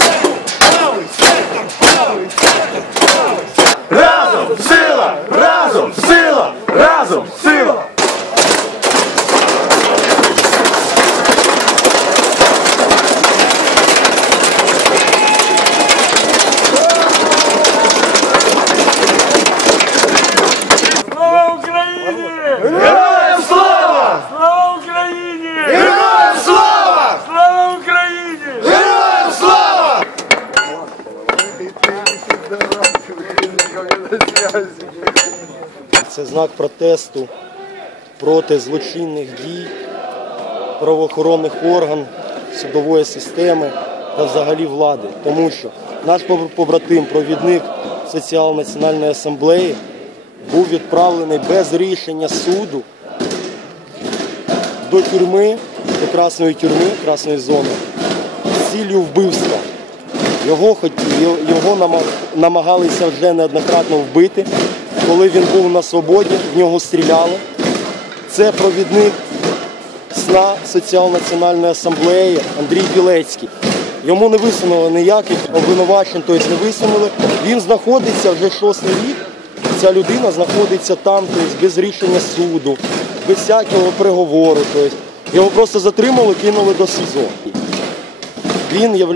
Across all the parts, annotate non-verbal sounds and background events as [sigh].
Yeah. [laughs] Це знак протесту проти злочинних дій правоохоронних органів, судової системи та взагалі влади. Тому що наш побратим, провідник Соціал-національної асамблеї, був відправлений без рішення суду до тюрми, до красної тюрми, красної зони, з ціллю вбивства. Його, його- намагалися вже неоднократно вбити. Коли він був на свободі, в нього стріляли. Це провідник сна Соціал-національної асамблеї Андрій Білецький. Йому не висунули ніяких обвинувачень, тобто не висунули. Він знаходиться вже шостий рік. Ця людина знаходиться там, тобто без рішення суду, без всякого приговору. Тобто його просто затримали, кинули до СІЗО. Він є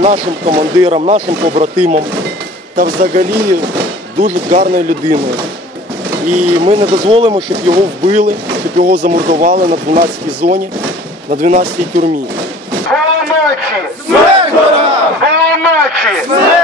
нашим командиром, нашим побратимом та взагалі дуже гарною людиною. І ми не дозволимо, щоб його вбили, щоб його замордували на 12-й зоні, на 12-й тюрмі. Полуночі! Смерть Полуночі! Смерть